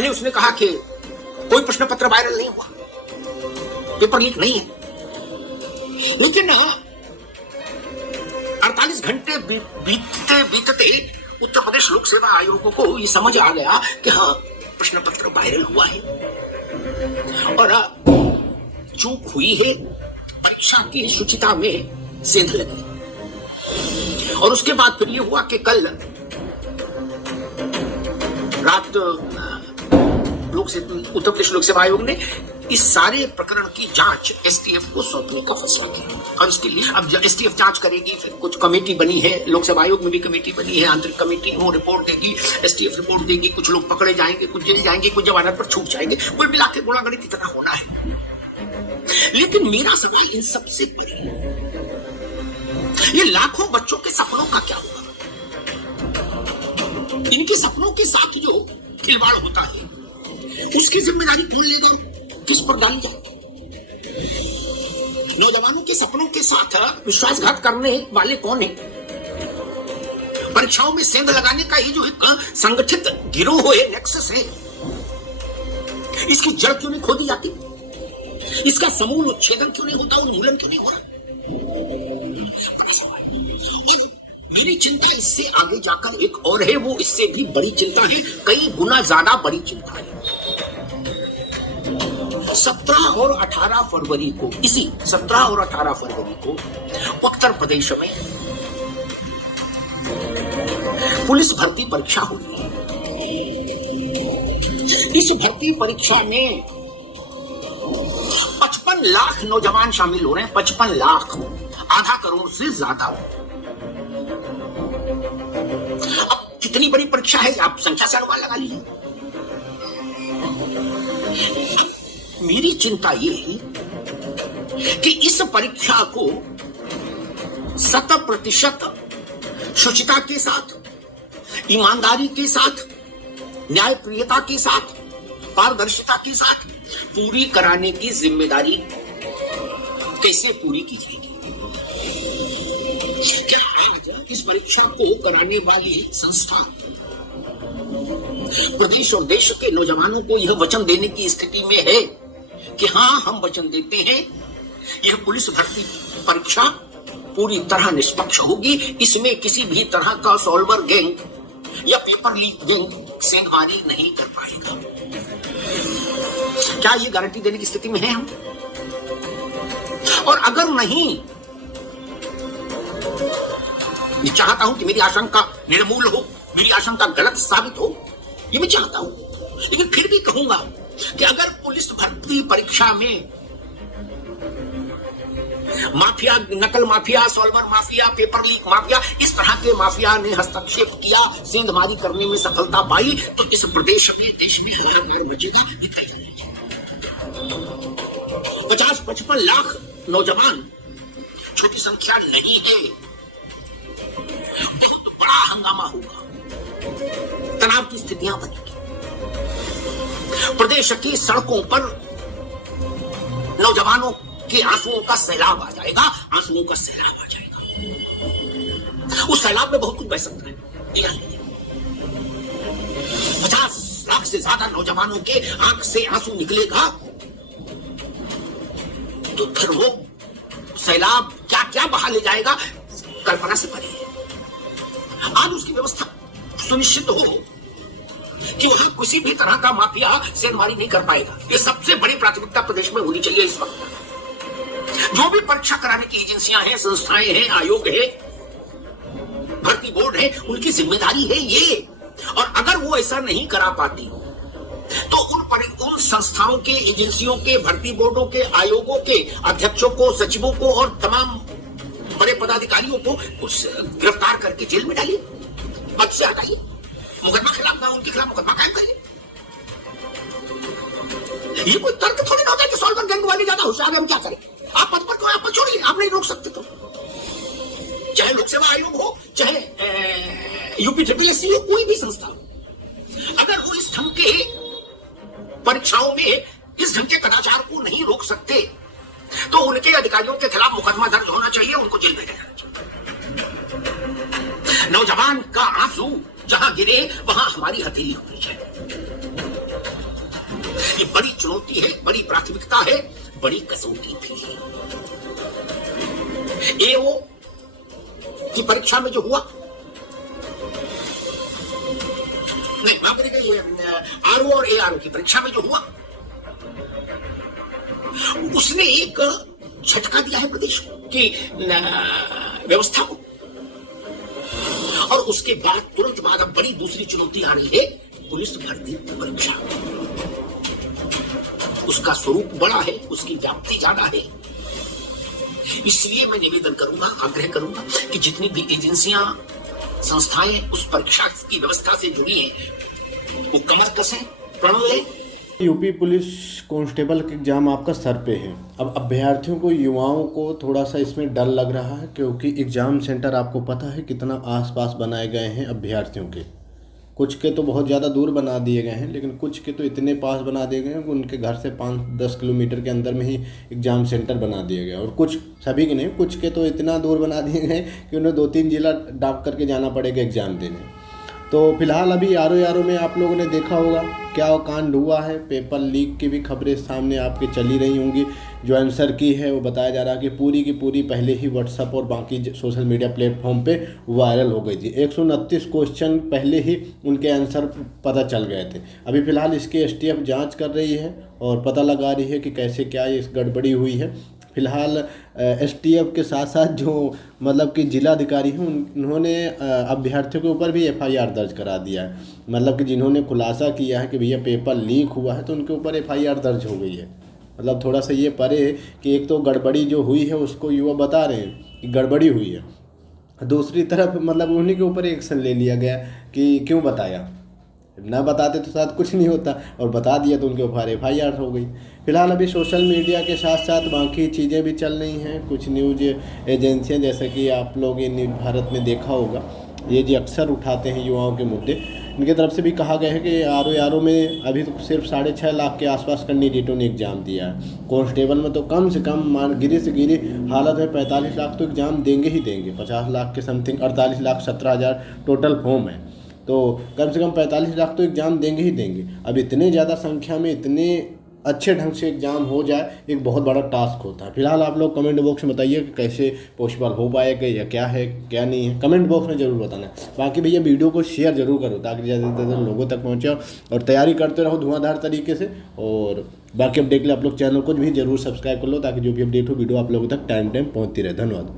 पहले उसने कहा कि कोई प्रश्न पत्र वायरल नहीं हुआ, पेपर लीक नहीं है, लेकिन 48 घंटे बीतते बीतते उत्तर प्रदेश लोक सेवा आयोग को ये समझ आ गया कि हाँ, प्रश्न पत्र वायरल हुआ है और चूक हुई है, परीक्षा की शुचिता में सेंध लगी। और उसके बाद फिर ये हुआ कि कल रात उत्तर प्रदेश लोक सेवा आयोग ने इस सारे प्रकरण की जांच एसटीएफ को सौंपने का फैसला किया। और उसके लिए अब एसटीएफ जांच करेगी, फिर कुछ कमेटी बनी है, लोक सेवा आयोग में भी कमेटी बनी है, आंतरिक कमेटी, वो रिपोर्ट देगी, एसटीएफ रिपोर्ट देगी, कुछ लोग पकड़े जाएंगे, कुछ जेल जाएंगे, कुछ जमानत पर छूट जाएंगे, कुल मिला के गुणागणित इतना होना है। लेकिन मेरा सवाल इन सबसे परे, ये लाखों बच्चों के सपनों का क्या होगा? इनके सपनों के साथ जो खिलवाड़ होता है उसकी जिम्मेदारी कौन लेगा, किस पर डाली जाएगी? नौजवानों के सपनों के साथ विश्वासघात करने वाले कौन है? परीक्षाओं में सेंध लगाने का ये जो एक संगठित गिरोह है, नेक्सस है, इसकी जड़ क्यों नहीं खोदी जाती? इसका समूल उच्छेदन क्यों नहीं होता, उन्मूलन क्यों नहीं हो रहा? और मेरी चिंता इससे आगे जाकर एक और है, वो इससे भी बड़ी चिंता है, कई गुना ज्यादा बड़ी चिंता है। 17 और 18 फरवरी को, इसी 17 और 18 फरवरी को उत्तर प्रदेश में पुलिस भर्ती परीक्षा हो रही है। इस भर्ती परीक्षा में 55 लाख नौजवान शामिल हो रहे हैं, 55 लाख, आधा करोड़ से ज्यादा। अब कितनी बड़ी परीक्षा है आप संख्या से अनुमान लगा लीजिए। मेरी चिंता ये है कि इस परीक्षा को 100% शुचिता के साथ, ईमानदारी के साथ, न्यायप्रियता के साथ, पारदर्शिता के साथ पूरी कराने की जिम्मेदारी कैसे पूरी की जाएगी? क्या आज इस परीक्षा को कराने वाली संस्था प्रदेश और देश के नौजवानों को यह वचन देने की स्थिति में है कि हाँ, हम वचन देते हैं यह पुलिस भर्ती परीक्षा पूरी तरह निष्पक्ष होगी, इसमें किसी भी तरह का सॉल्वर गैंग या पेपर लीक गैंग सेंधमारी नहीं कर पाएगा? क्या ये गारंटी देने की स्थिति में है हम? और अगर नहीं, मैं चाहता हूं कि मेरी आशंका निर्मूल हो, मेरी आशंका गलत साबित हो, ये मैं चाहता हूं, लेकिन फिर भी कहूंगा कि अगर पुलिस भर्ती परीक्षा में माफिया, नकल mafia, solver mafia, paper leak mafia, इस तरह के माफिया ने हस्तक्षेप किया, सेंधमारी करने में सफलता पाई, तो इस प्रदेश में, देश में हाहाकार मचेगा। 50-55 लाख नौजवान छोटी संख्या नहीं है, बहुत बड़ा हंगामा होगा, तनाव की स्थितियां बनेगी, प्रदेश की सड़कों पर नौजवानों के आंसुओं का सैलाब आ जाएगा, आंसुओं का सैलाब आ जाएगा। उस सैलाब में बहुत कुछ बह सकता है। 50 लाख से ज्यादा नौजवानों के आंख से आंसू निकलेगा, तो फिर वो सैलाब क्या क्या बहा ले जाएगा, कल्पना से परे है। आज उसकी व्यवस्था सुनिश्चित हो कि वहां किसी भी तरह का माफिया सेंधमारी नहीं कर पाएगा। ये सबसे बड़ी प्राथमिकता प्रदेश में होनी चाहिए इस वक्त। जो भी परीक्षा कराने की एजेंसियां हैं, संस्थाएं हैं, आयोग है, भर्ती बोर्ड है, उनकी जिम्मेदारी है ये। और अगर वो ऐसा नहीं करा पाती तो उन संस्थाओं के, एजेंसियों के, भर्ती बोर्डों के, आयोगों के अध्यक्षों को, सचिवों को और तमाम बड़े पदाधिकारियों को गिरफ्तार करके जेल में डालिए, पद से हटाइए, मुकदमा खिलाफ ना, उनके खिलाफ मुकदमा कायम करिए। ये कोई तर्क थोड़ी ना होता है कि सॉल्वर गैंग वाले ज्यादा होशियार है, हम क्या करें? आप पद पर क्यों, आप छोड़िए, आप नहीं रोक सकते। तो चाहे लोक सेवा आयोग हो, चाहे यूपीएससी हो, कोई भी संस्था हो, अगर वो इस ढंग के परीक्षाओं में इस ढंग के कदाचार को नहीं रोक सकते तो उनके अधिकारियों के खिलाफ मुकदमा दर्ज होना चाहिए, उनको जेल भेजा जाना चाहिए। नौजवान का आंसू जहां गिरे वहां हमारी हथेली होनी चाहिए। बड़ी चुनौती है, बड़ी प्राथमिकता है, बड़ी कसौटी भी है। एओ की परीक्षा में जो हुआ, नहीं माफ करिएगा, ये आरओ और एआरओ की परीक्षा में जो हुआ, उसने एक झटका दिया है प्रदेश की व्यवस्था को। और उसके बाद तुरंत बाद अब बड़ी दूसरी चुनौती आ रही है, पुलिस भर्ती परीक्षा। उसका स्वरूप बड़ा है, उसकी व्याप्ति ज्यादा है। इसलिए मैं निवेदन करूंगा, आग्रह करूंगा कि जितनी भी एजेंसियां, संस्थाएं उस परीक्षा की व्यवस्था से जुड़ी हैं, वो कमर कसें, प्रण लें। यूपी पुलिस कांस्टेबल का एग्ज़ाम आपका सर पे है। अब अभ्यर्थियों को, युवाओं को थोड़ा सा इसमें डर लग रहा है, क्योंकि एग्ज़ाम सेंटर आपको पता है कितना आसपास बनाए गए हैं अभ्यर्थियों के। कुछ के तो बहुत ज़्यादा दूर बना दिए गए हैं, लेकिन कुछ के तो इतने पास बना दिए गए हैं कि उनके घर से 5-10 किलोमीटर के अंदर में ही एग्ज़ाम सेंटर बना दिए गए। और कुछ, सभी के नहीं, कुछ के तो इतना दूर बना दिए गए कि उन्हें 2-3 जिला डाक करके जाना पड़ेगा एग्ज़ाम देने। तो फिलहाल अभी आरओ में आप लोगों ने देखा होगा क्या कांड हुआ है। पेपर लीक की भी खबरें सामने आपके चली रही होंगी। जो आंसर की है वो बताया जा रहा है कि पूरी की पूरी पहले ही व्हाट्सएप और बाकी सोशल मीडिया प्लेटफॉर्म पे वायरल हो गई थी। 129 क्वेश्चन पहले ही उनके आंसर पता चल गए थे। अभी फ़िलहाल इसकी एसटीएफ जांच कर रही है और पता लगा रही है कि कैसे क्या ये गड़बड़ी हुई है। फिलहाल एसटीएफ के साथ साथ जो मतलब कि जिलाधिकारी हैं, उन्होंने अभ्यर्थियों के ऊपर भी एफआईआर दर्ज करा दिया है। मतलब कि जिन्होंने खुलासा किया है कि भैया पेपर लीक हुआ है, तो उनके ऊपर एफआईआर दर्ज हो गई है। मतलब थोड़ा सा ये परे है कि एक तो गड़बड़ी जो हुई है उसको युवा बता रहे हैं कि गड़बड़ी हुई है, दूसरी तरफ मतलब उन्हीं के ऊपर एक्शन ले लिया गया कि क्यों बताया, ना बताते तो शायद कुछ नहीं होता, और बता दिया तो उनके ऊपर एफआईआर हो गई। फिलहाल अभी सोशल मीडिया के साथ साथ बाकी चीज़ें भी चल रही हैं। कुछ न्यूज एजेंसियां, जैसे कि आप लोग ये न्यूज भारत में देखा होगा, ये जो अक्सर उठाते हैं युवाओं के मुद्दे, इनकी तरफ से भी कहा गया है कि आरओ में अभी तो सिर्फ 6.5 लाख के आसपास कैंडिडेटों ने एग्ज़ाम दिया है। कांस्टेबल में तो कम से कम गिरी से गिरी हालत में 45 लाख तो एग्ज़ाम देंगे ही देंगे। 50 लाख के समथिंग 48,17,000 टोटल फॉर्म है, तो कम से कम 45 लाख तो एग्ज़ाम देंगे ही देंगे। अब इतने ज़्यादा संख्या में इतने अच्छे ढंग से एग्ज़ाम हो जाए, एक बहुत बड़ा टास्क होता है। फिलहाल आप लोग कमेंट बॉक्स में बताइए कि कैसे पॉसिबल हो पाएगा या क्या है क्या नहीं है, कमेंट बॉक्स में ज़रूर बताना। बाकी भैया वीडियो को शेयर ज़रूर करो ताकि ज़्यादा से ज़्यादा लोगों तक पहुँचे, और तैयारी करते रहो धुआंधार तरीके से। और बाकी अपडेट के लिए आप लोग चैनल को भी ज़रूर सब्सक्राइब कर लो ताकि जो भी अपडेट हो वीडियो आप लोगों तक टाइम पहुँचती रहे। धन्यवाद।